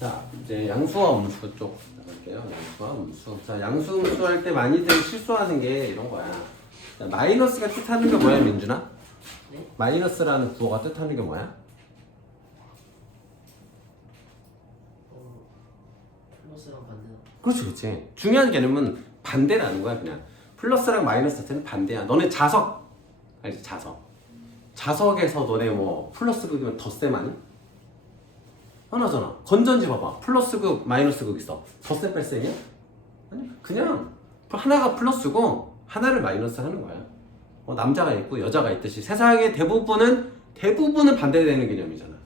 자, 이제 양수와 음수 쪽 볼게요. 양수와 음수. 자, 양수 음수 할 때 많이들 실수하는 게 이런 거야. 자, 마이너스가 뜻하는 게 뭐야, 민준아? 네? 마이너스라는 구호가 뜻하는 게 뭐야? 플러스랑 반대다. 그렇지, 그렇지. 중요한 개념은 반대라는 거야, 그냥. 플러스랑 마이너스 자체는 반대야. 너네 자석 알지? 자석. 자석에서 너네 뭐 플러스 극이면 덧셈 하나잖아. 건전지 봐봐. 플러스 극, 마이너스 극 있어. 덧셈 뺄셈이야? 아니, 그냥 하나가 플러스고 하나를 마이너스 하는 거야. 남자가 있고 여자가 있듯이 세상의 대부분은 반대되는 개념이잖아.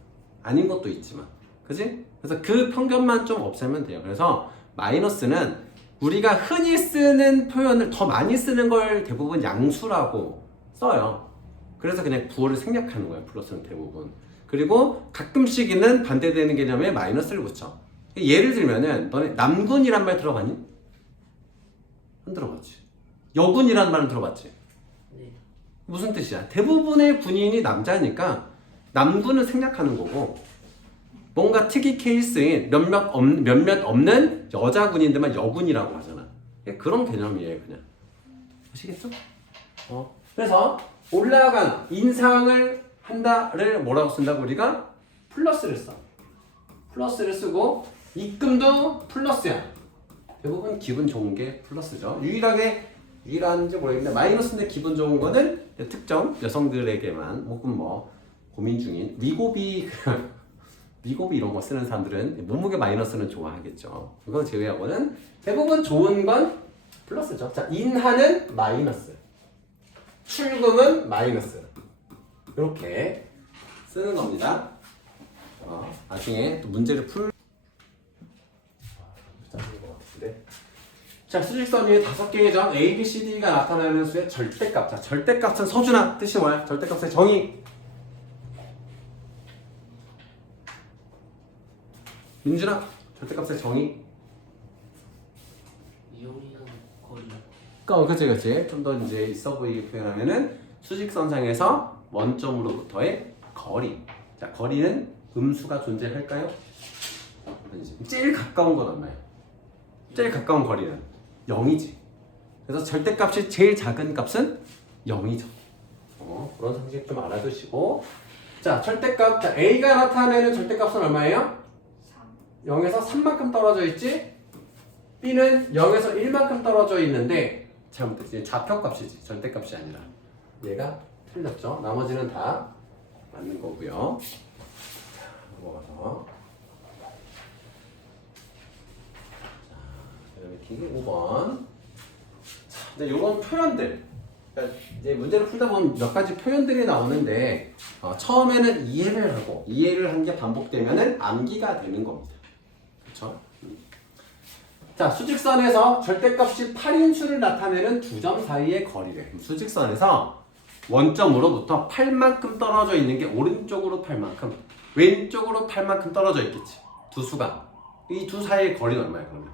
아닌 것도 있지만, 그지? 그래서 그 편견만 좀 없애면 돼요. 그래서 마이너스는 우리가 흔히 쓰는 표현을 더 많이 쓰는 걸 대부분 양수라고 써요. 그래서 그냥 부호를 생략하는 거예요. 플러스는 대부분. 그리고 가끔씩 있는 반대되는 개념에 마이너스를 붙여. 예를 들면은 너네 남군이란 말 들어봤니? 안 들어봤지. 여군이란 말은 들어봤지. 네. 무슨 뜻이야? 대부분의 군인이 남자니까 남군은 생략하는 거고, 뭔가 특이 케이스인 몇몇 없는 여자 군인들만 여군이라고 하잖아. 그런 개념이에요, 그냥. 아시겠죠? 그래서 올라간 인상을 한다를 뭐라고 쓴다고 우리가? 플러스를 써. 플러스를 쓰고 입금도 플러스야. 대부분 기분 좋은 게 플러스죠. 유일한지 모르겠는데 마이너스인데 기분 좋은 거는 특정 여성들에게만, 혹은 뭐 고민 중인 미고비 이런 거 쓰는 사람들은 몸무게 마이너스는 좋아하겠죠. 그거 제외하고는 대부분 좋은 건 플러스죠. 자, 인하는 마이너스, 출금은 마이너스, 이렇게 쓰는 겁니다. 나중에 또 문제를 자, 수직선 위에 5개의 점 A, B, C, D가 나타나는 수의 절대값. 자, 절대값은 서준아 뜻이 뭐야? 절대값의 정의. 민준아, 절대값의 정의. 이용이랑 거리. 그치. 좀 더 이제 있어 보이게 표현하면은 수직선상에서 원점으로부터의 거리. 자, 거리는 음수가 존재할까요? 아니지. 제일 가까운 건 얼마예요? 제일 가까운 거리는 0이지. 그래서 절대값이 제일 작은 값은 0이죠. 그런 상식 좀 알아두시고. 자, 절대값. 자, A가 나타내는 절대값은 얼마예요? 0에서 3만큼 떨어져 있지? B는 0에서 1만큼 떨어져 있는데 잘못했지. 좌표값이지. 절대값이 아니라. 얘가 틀렸죠. 나머지는 다 맞는 거고요. 자, 넘어가서. 자, 그다음에 기계 5번. 자, 이제 요런 표현들. 그러니까 이제 문제를 풀다 보면 몇 가지 표현들이 나오는데 처음에는 이해를 한 게 반복되면은 암기가 되는 겁니다. 그렇죠? 자, 수직선에서 절대값이 8인 수를 나타내는 두 점 사이의 거리래. 수직선에서 원점으로부터 8만큼 떨어져 있는 게 오른쪽으로 8만큼, 왼쪽으로 8만큼 떨어져 있겠지. 두 수가. 이 두 사이의 거리는 얼마야, 그러면?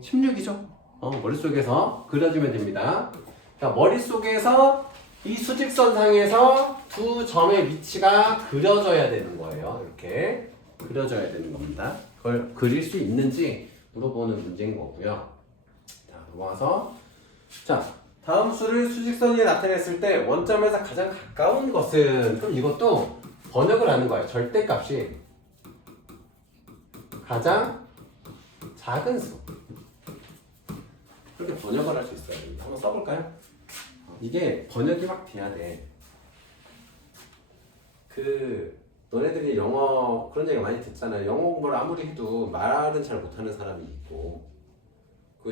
16이죠? 머릿속에서 그려주면 됩니다. 자, 머릿속에서 이 수직선상에서 두 점의 위치가 그려져야 되는 거예요. 이렇게 그려져야 되는 겁니다. 그걸 그릴 수 있는지 물어보는 문제인 거고요. 자, 넘어가서. 자, 다음 수를 수직선에 나타냈을 때 원점에서 가장 가까운 것은, 그럼 이것도 번역을 하는 거예요. 절대값이 가장 작은 수. 그렇게 번역을 할 수 있어요. 한번 써볼까요? 이게 번역이 막 돼야 돼. 너네들이 영어 그런 얘기 많이 듣잖아요. 영어 공부를 아무리 해도 말은 잘 못하는 사람이 있고,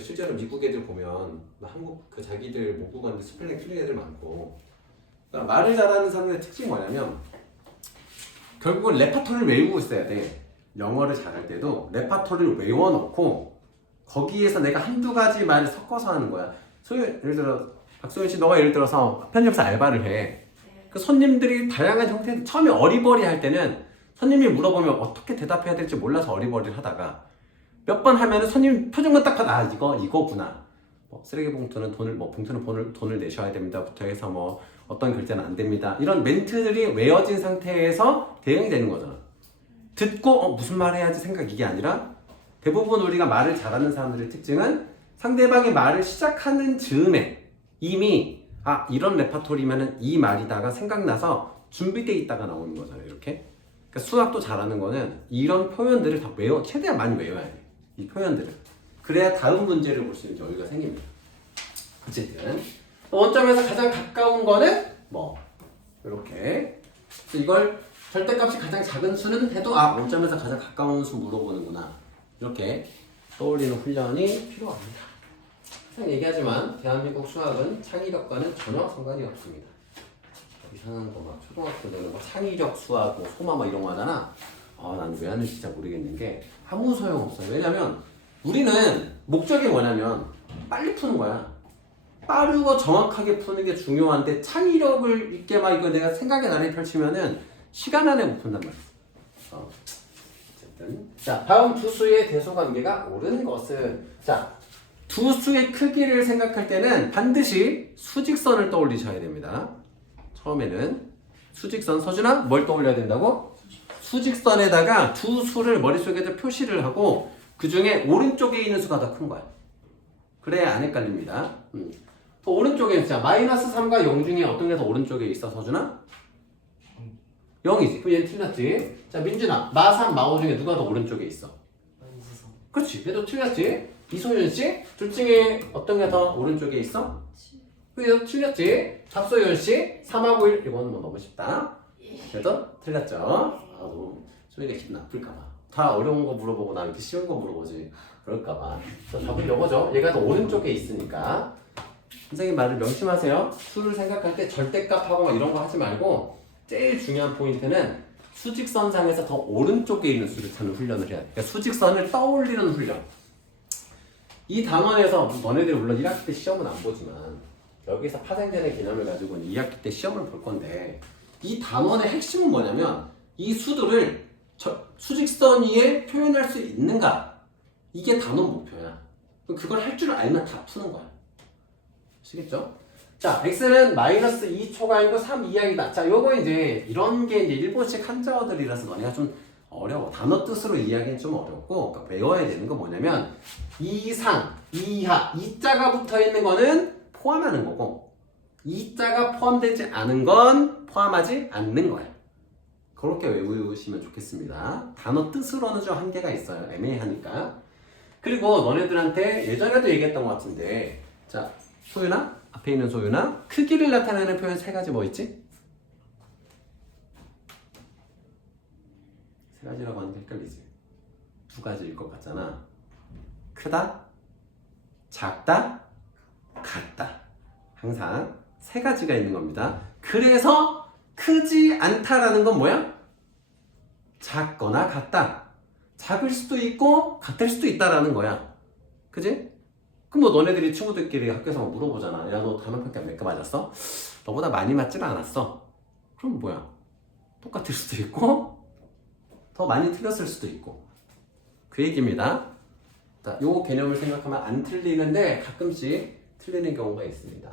실제로 미국 애들 보면 한국 자기들 모국어인데 스펠링 틀린 애들 많고. 그러니까 말을 잘하는 사람의 특징이 뭐냐면 결국은 레파토리를 외우고 있어야 돼. 영어를 잘할 때도 레파토리를 외워놓고 거기에서 내가 한두 가지 말을 섞어서 하는 거야. 예를 들어 박소연 씨, 너가 예를 들어서 편집사 알바를 해. 그 손님들이 다양한 형태, 처음에 어리버리 할 때는 손님이 물어보면 어떻게 대답해야 될지 몰라서 어리버리를 하다가 몇 번 하면은 손님 표정만 딱 봐도 이거구나. 쓰레기 봉투는 봉투는 돈을 내셔야 됩니다부터 해서 어떤 결제는 안 됩니다. 이런 멘트들이 외워진 상태에서 대응이 되는 거잖아. 듣고 무슨 말 해야지 생각 이게 아니라 대부분 우리가 말을 잘하는 사람들의 특징은 상대방이 말을 시작하는 즈음에 이미 이런 레파토리면은 이 말이다가 생각나서 준비돼 있다가 나오는 거잖아요. 이렇게. 그러니까 수학도 잘하는 거는 이런 표현들을 다 최대한 많이 외워야 돼. 이 표현들을. 그래야 다음 문제를 볼 수 있는 여유가 생깁니다. 어쨌든 원점에서 가장 가까운 거는 뭐 이렇게. 이걸 절대값이 가장 작은 수는 해도 원점에서 가장 가까운 수 물어보는구나. 이렇게 떠올리는 훈련이 필요합니다. 항상 얘기하지만 대한민국 수학은 창의력과는 전혀 상관이 없습니다. 이상한 거 막 초등학교 때는 막 창의력 수학, 뭐 소마 막 이런 거 하잖아. 난 왜 하는지 진짜 모르겠는 게 아무 소용 없어요. 왜냐면 우리는 목적이 뭐냐면 빨리 푸는 거야. 빠르고 정확하게 푸는 게 중요한데 창의력을 있게 막 이거 내가 생각이 나게 펼치면은 시간 안에 못 푼단 말이야. 어쨌든 자 다음 두 수의 대소관계가 옳은 것은 두 수의 크기를 생각할 때는 반드시 수직선을 떠올리셔야 됩니다. 처음에는 수직선. 서준아 뭘 떠올려야 된다고? 수직선에다가 두 수를 머릿속에서 표시를 하고 그 중에 오른쪽에 있는 수가 더 큰 거야. 그래야 안 헷갈립니다. 더 오른쪽에 있자. 마이너스 3과 0 중에 어떤 게 더 오른쪽에 있어 서준아? 0이지. 그럼 얘는 틀렸지. 자 민준아 마 3, 마 5 중에 누가 더 오른쪽에 있어? 마이너스 3. 그렇지. 얘도 틀렸지. 이소윤 씨? 둘 중에 어떤 게 더 오른쪽에 있어? 그래서 틀렸지. 박소윤 씨? 3하고 1. 이건 뭐 너무 쉽다. 그래도 틀렸죠. 너무 소리가 기분 나쁠까봐. 다 어려운 거 물어보고 나 이렇게 쉬운 거 물어보지. 그럴까봐. 답은 이거죠. 얘가 더 오른쪽에 있으니까. 선생님 말을 명심하세요. 수를 생각할 때 절대값하고 막 이런 거 하지 말고 제일 중요한 포인트는 수직선상에서 더 오른쪽에 있는 수를 찾는 훈련을 해야 돼. 그러니까 수직선을 떠올리는 훈련. 이 단원에서 너네들이 물론 1학기 때 시험은 안 보지만 여기서 파생되는 개념을 가지고 2학기 때 시험을 볼 건데 이 단원의 핵심은 뭐냐면 이 수들을 수직선 위에 표현할 수 있는가? 이게 단원 목표야. 그걸 할 줄 알면 다 푸는 거야. 아시겠죠? 자, x는 마이너스 2초가이고 3 이하이다. 자, 요거 이제 이런 게 이제 일본식 한자어들이라서 너네가 좀 어려워. 단어 뜻으로 이해하기는 좀 어렵고, 그러니까 외워야 되는 건 뭐냐면 이상, 이하, 이자가 붙어 있는 거는 포함하는 거고, 이자가 포함되지 않은 건 포함하지 않는 거야. 그렇게 외우시면 좋겠습니다. 단어 뜻으로는 좀 한계가 있어요. 애매하니까. 그리고 너네들한테 예전에도 얘기했던 것 같은데, 자, 소윤아? 앞에 있는 소윤아? 크기를 나타내는 표현 세 가지 뭐 있지? 세 가지라고 하니까 헷갈리지? 두 가지일 것 같잖아. 크다, 작다, 같다. 항상 세 가지가 있는 겁니다. 그래서 크지 않다라는 건 뭐야? 작거나 같다. 작을 수도 있고 같을 수도 있다라는 거야. 그지? 그럼 뭐 너네들이 친구들끼리 학교에서 막 물어보잖아. 야, 너 단어평가 몇 개 맞았어? 너보다 많이 맞지는 않았어. 그럼 뭐야? 똑같을 수도 있고 더 많이 틀렸을 수도 있고. 그 얘기입니다. 자, 요 개념을 생각하면 안 틀리는데 가끔씩 틀리는 경우가 있습니다.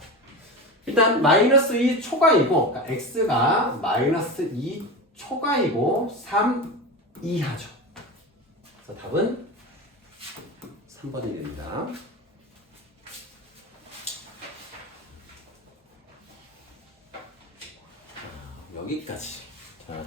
일단 마이너스 2 초과이고, 그러니까 x가 마이너스 2 초과이고 3 이하죠. 그래서 답은 3번이 됩니다. 여기까지.